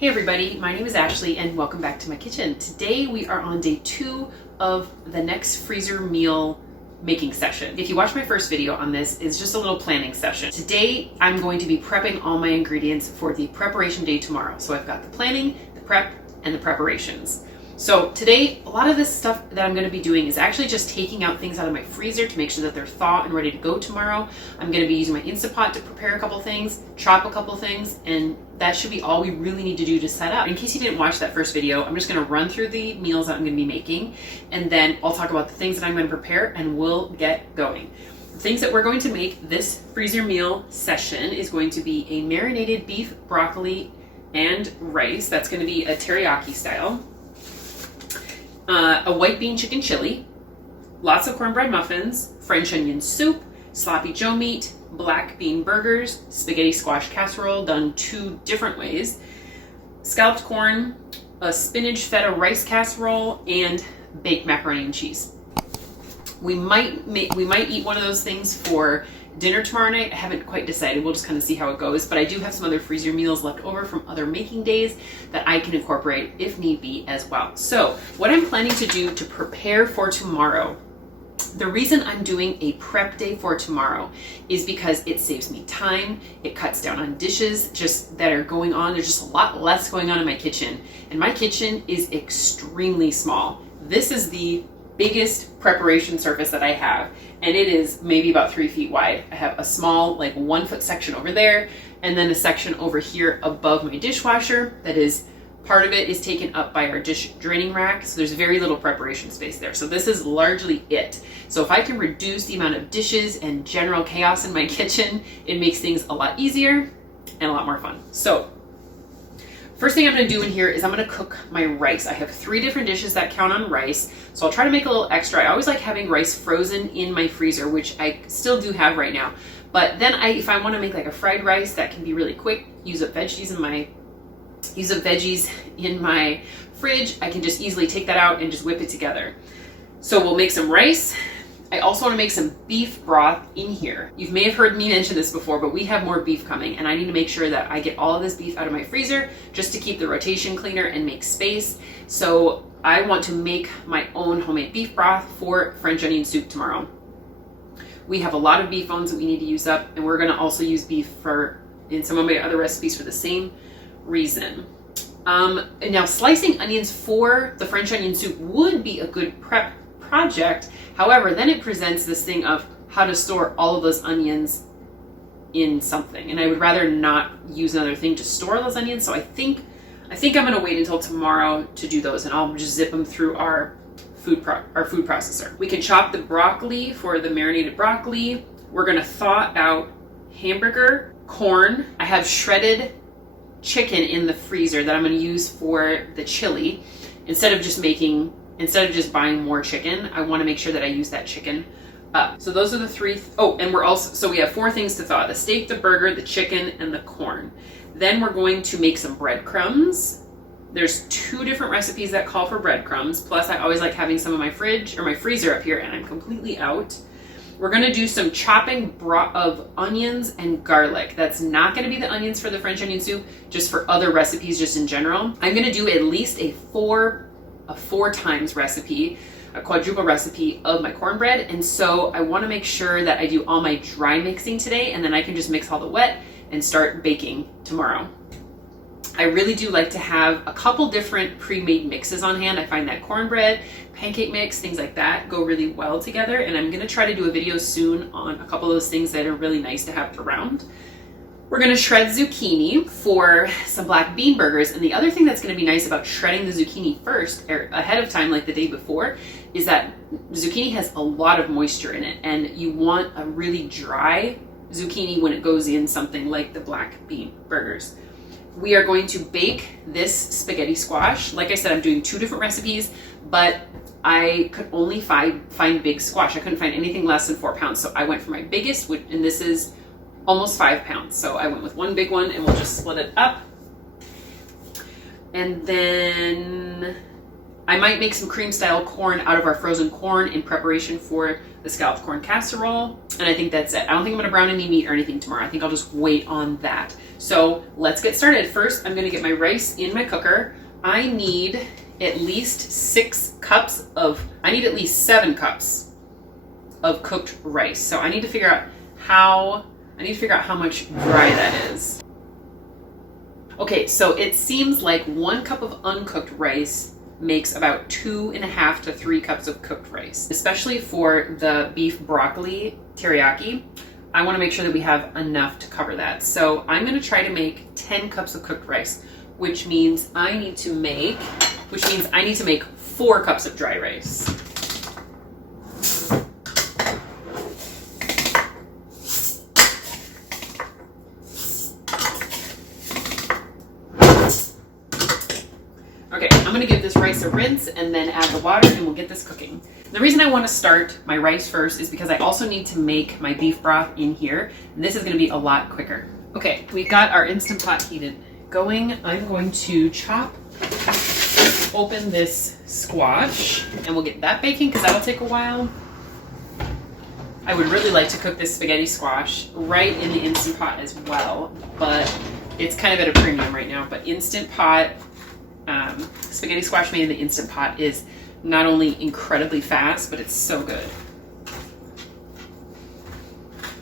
Hey everybody, my name is Ashley and welcome back to my kitchen. Today we are on day 2 of the next freezer meal making session. If you watched my first video on this, it's just a little planning session. Today I'm going to be prepping all my ingredients for the preparation day tomorrow. So I've got the planning, the prep, and the preparations. So today, a lot of this stuff that I'm going to be doing is actually just taking out things out of my freezer to make sure that they're thawed and ready to go tomorrow. I'm going to be using my Instant Pot to prepare a couple things, chop a couple things, and that should be all we really need to do to set up. In case you didn't watch that first video, I'm just going to run through the meals that I'm going to be making, and then I'll talk about the things that I'm going to prepare, and we'll get going. The things that we're going to make this freezer meal session is going to be a marinated beef, broccoli, and rice. That's going to be a teriyaki style. A white bean chicken chili, lots of cornbread muffins, French onion soup, sloppy joe meat, black bean burgers, spaghetti squash casserole done 2 different ways, scalloped corn, a spinach feta rice casserole, and baked macaroni and cheese. We might eat one of those things for dinner tomorrow night. I haven't quite decided. We'll just kind of see how it goes. But I do have some other freezer meals left over from other making days that I can incorporate if need be as well. So what I'm planning to do to prepare for tomorrow, the reason I'm doing a prep day for tomorrow is because it saves me time. It cuts down on dishes just that are going on. There's just a lot less going on in my kitchen. And my kitchen is extremely small. This is the biggest preparation surface that I have, and it is maybe about 3 feet wide. I have a small, like 1 foot section over there, and then a section over here above my dishwasher that is, part of it is taken up by our dish draining rack, so there's very little preparation space there. So this is largely it. So if I can reduce the amount of dishes and general chaos in my kitchen, it makes things a lot easier and a lot more fun. So first thing I'm going to do in here is I'm going to cook my rice. I have 3 different dishes that count on rice, so I'll try to make a little extra. I always like having rice frozen in my freezer, which I still do have right now. But then if I want to make like a fried rice that can be really quick, use up veggies in my fridge, I can just easily take that out and just whip it together. So we'll make some rice. I also want to make some beef broth in here. You may have heard me mention this before, but we have more beef coming, and I need to make sure that I get all of this beef out of my freezer just to keep the rotation cleaner and make space. So I want to make my own homemade beef broth for French onion soup tomorrow. We have a lot of beef bones that we need to use up, and we're going to also use beef in some of my other recipes for the same reason. Now, slicing onions for the French onion soup would be a good prep project. However, then it presents this thing of how to store all of those onions in something, and I would rather not use another thing to store those onions. So I think I'm going to wait until tomorrow to do those, and I'll just zip them through our food processor. We can chop the broccoli for the marinated broccoli. We're going to thaw out hamburger, corn. I have shredded chicken in the freezer that I'm going to use for the chili. Instead of just buying more chicken, I want to make sure that I use that chicken up. So those are the 3. So we have 4 things to thaw: the steak, the burger, the chicken, and the corn. Then we're going to make some breadcrumbs. There's 2 different recipes that call for breadcrumbs. Plus, I always like having some in my fridge or my freezer up here, and I'm completely out. We're going to do some chopping of onions and garlic. That's not going to be the onions for the French onion soup, just for other recipes, just in general. I'm going to do at least a 4 times recipe, a quadruple recipe of my cornbread. And so I want to make sure that I do all my dry mixing today, and then I can just mix all the wet and start baking tomorrow. I really do like to have a couple different pre-made mixes on hand. I find that cornbread, pancake mix, things like that go really well together. And I'm going to try to do a video soon on a couple of those things that are really nice to have around. We're going to shred zucchini for some black bean burgers. And the other thing that's going to be nice about shredding the zucchini first, or ahead of time, like the day before, is that zucchini has a lot of moisture in it. And you want a really dry zucchini when it goes in something like the black bean burgers. We are going to bake this spaghetti squash. Like I said, I'm doing 2 different recipes, but I could only find big squash. I couldn't find anything less than 4 pounds. So I went for my biggest, and this is almost 5 pounds. So I went with 1 big one, and we'll just split it up. And then I might make some cream style corn out of our frozen corn in preparation for the scalloped corn casserole. And I think that's it. I don't think I'm gonna brown any meat or anything tomorrow. I think I'll just wait on that. So let's get started. First, I'm gonna get my rice in my cooker. I need at least 7 cups of cooked rice. So I need to figure out how much dry that is. Okay, so it seems like 1 cup of uncooked rice makes about 2.5 to 3 cups of cooked rice. Especially for the beef broccoli teriyaki, I want to make sure that we have enough to cover that. So I'm going to try to make 10 cups of cooked rice, which means I need to make 4 cups of dry rice. Okay, I'm gonna give this rice a rinse and then add the water and we'll get this cooking. The reason I want to start my rice first is because I also need to make my beef broth in here. And this is gonna be a lot quicker. Okay, we got our Instant Pot heated going. I'm going to open this squash and we'll get that baking because that'll take a while. I would really like to cook this spaghetti squash right in the Instant Pot as well, but it's kind of at a premium right now. But Instant Pot spaghetti squash made in the Instant Pot is not only incredibly fast, but it's so good.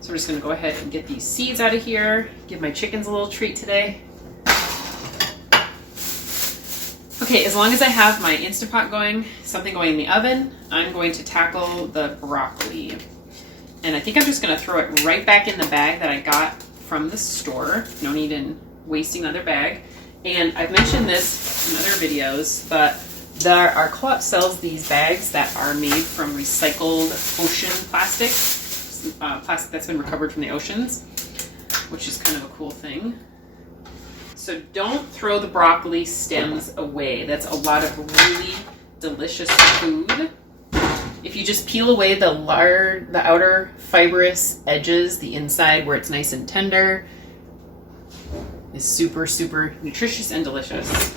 So we're just gonna go ahead and get these seeds out of here, give my chickens a little treat today. Okay, as long as I have my Instant Pot going, something going in the oven, I'm going to tackle the broccoli. And I think I'm just gonna throw it right back in the bag that I got from the store. No need in wasting another bag. And I've mentioned this in other videos, but our co-op sells these bags that are made from recycled ocean plastic, plastic that's been recovered from the oceans, which is kind of a cool thing. So don't throw the broccoli stems away. That's a lot of really delicious food. If you just peel away the outer fibrous edges, the inside where it's nice and tender, is super, super nutritious and delicious.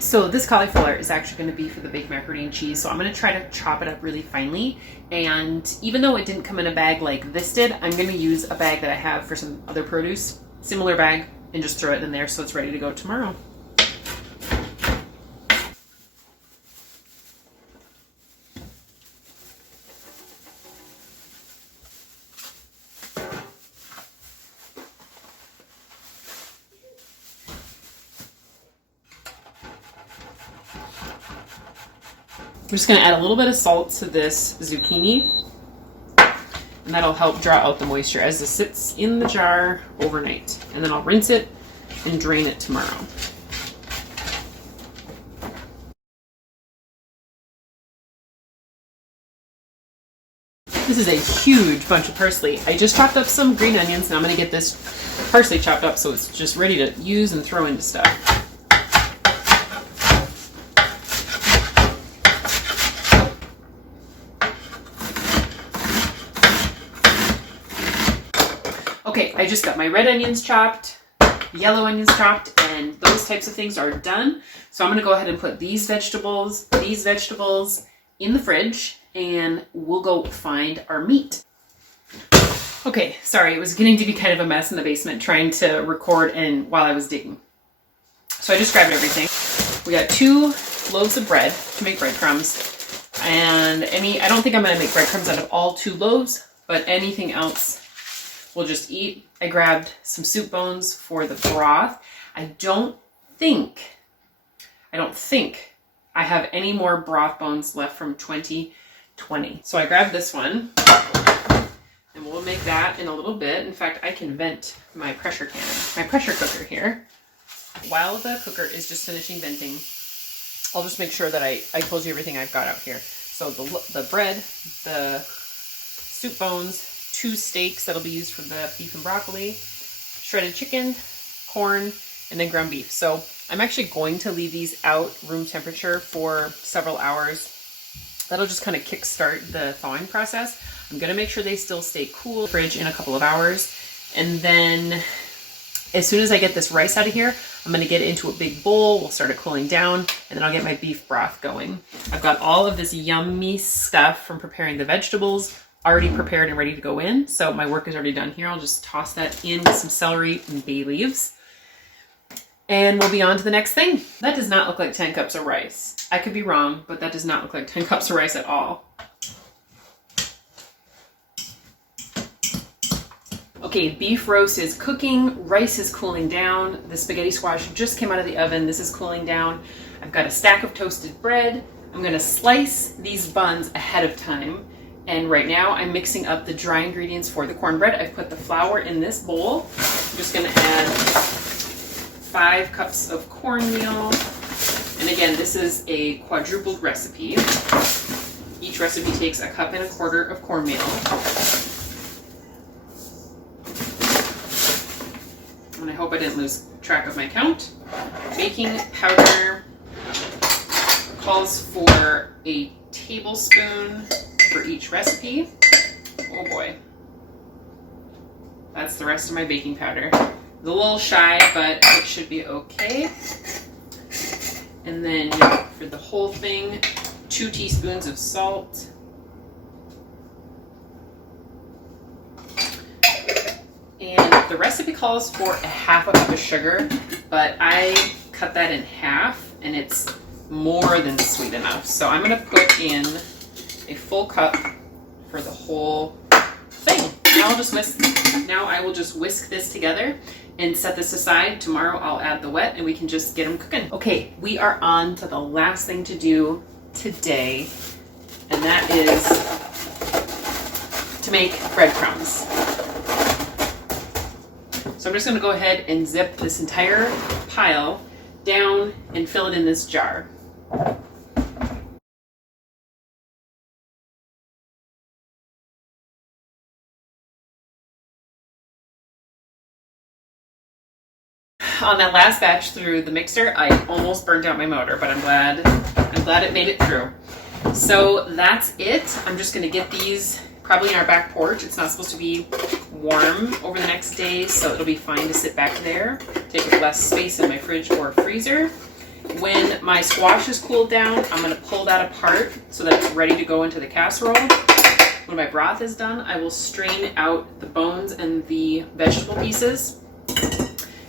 So this cauliflower is actually going to be for the baked macaroni and cheese. So I'm going to try to chop it up really finely. And even though it didn't come in a bag like this did, I'm going to use a bag that I have for some other produce, similar bag, and just throw it in there so it's ready to go tomorrow. I'm just going to add a little bit of salt to this zucchini, and that'll help draw out the moisture as it sits in the jar overnight. And then I'll rinse it and drain it tomorrow. This is a huge bunch of parsley. I just chopped up some green onions, and I'm going to get this parsley chopped up so it's just ready to use and throw into stuff. Okay, I just got my red onions chopped, yellow onions chopped, and those types of things are done. So I'm gonna go ahead and put these vegetables in the fridge, and we'll go find our meat. Okay, sorry, it was getting to be kind of a mess in the basement trying to record and while I was digging. So I just grabbed everything. We got 2 loaves of bread to make breadcrumbs, And I don't think I'm going to make breadcrumbs out of all 2 loaves, but anything else we'll just eat. I grabbed some soup bones for the broth. I don't think I have any more broth bones left from 2020. So I grabbed this one, and we'll make that in a little bit. In fact, I can vent my pressure cooker here. While the cooker is just finishing venting, I'll just make sure that I told you everything I've got out here. So the bread, the soup bones, 2 steaks that'll be used for the beef and broccoli, shredded chicken, corn, and then ground beef. So I'm actually going to leave these out room temperature for several hours. That'll just kind of kickstart the thawing process. I'm going to make sure they still stay cool in the fridge in a couple of hours. And then as soon as I get this rice out of here, I'm going to get it into a big bowl. We'll start it cooling down, and then I'll get my beef broth going. I've got all of this yummy stuff from preparing the vegetables already prepared and ready to go in. So my work is already done here. I'll just toss that in with some celery and bay leaves. And we'll be on to the next thing. That does not look like 10 cups of rice. I could be wrong, but that does not look like 10 cups of rice at all. Okay, beef roast is cooking, rice is cooling down, the spaghetti squash just came out of the oven, this is cooling down. I've got a stack of toasted bread. I'm gonna slice these buns ahead of time. And right now I'm mixing up the dry ingredients for the cornbread. I've put the flour in this bowl. I'm just gonna add 5 cups of cornmeal. And again, this is a quadrupled recipe. Each recipe takes 1.25 cups of cornmeal. And I hope I didn't lose track of my count. Baking powder calls for a tablespoon for each recipe. Oh boy. That's the rest of my baking powder. It's a little shy, but it should be okay. And then for the whole thing, 2 teaspoons of salt. And the recipe calls for 1/2 cup of sugar, but I cut that in half and it's more than sweet enough. So I'm gonna put in a full cup for the whole thing. Now I will just whisk this together and set this aside. Tomorrow I'll add the wet and we can just get them cooking. Okay, we are on to the last thing to do today, and that is to make breadcrumbs. So I'm just gonna go ahead and zip this entire pile down and fill it in this jar. On that last batch through the mixer, I almost burned out my motor, but I'm glad it made it through. So that's it. I'm just gonna get these probably in our back porch. It's not supposed to be warm over the next day, so it'll be fine to sit back there. Take up less space in my fridge or freezer. When my squash is cooled down, I'm gonna pull that apart so that it's ready to go into the casserole. When my broth is done, I will strain out the bones and the vegetable pieces.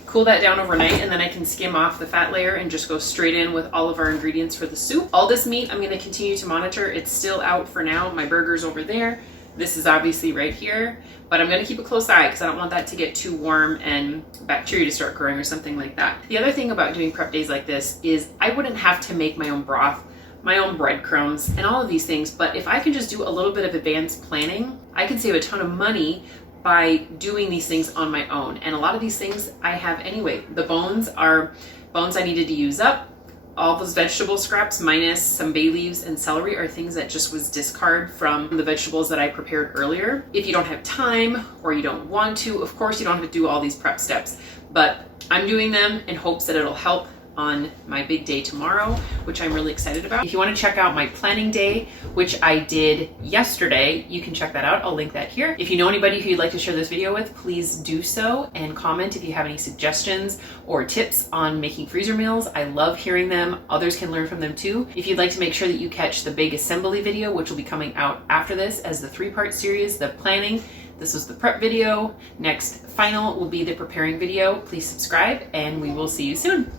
Cool that down overnight, and then I can skim off the fat layer and just go straight in with all of our ingredients for the soup. All this meat I'm going to continue to monitor. It's still out for now. My burger's over there. This is obviously right here, but I'm going to keep a close eye because I don't want that to get too warm and bacteria to start growing or something like that. The other thing about doing prep days like this is I wouldn't have to make my own broth, my own breadcrumbs, and all of these things, but if I can just do a little bit of advanced planning, I can save a ton of money by doing these things on my own. And a lot of these things I have anyway. The bones are bones I needed to use up. All those vegetable scraps minus some bay leaves and celery are things that just was discard from the vegetables that I prepared earlier. If you don't have time or you don't want to, of course you don't have to do all these prep steps, but I'm doing them in hopes that it'll help on my big day tomorrow, which I'm really excited about. If you want to check out my planning day, which I did yesterday, you can check that out. I'll link that here. If you know anybody who you'd like to share this video with, please do so, and comment if you have any suggestions or tips on making freezer meals. I love hearing them. Others can learn from them too. If you'd like to make sure that you catch the big assembly video, which will be coming out after this as the 3-part series, the planning. This was the prep video. Next final will be the preparing video. Please subscribe and we will see you soon.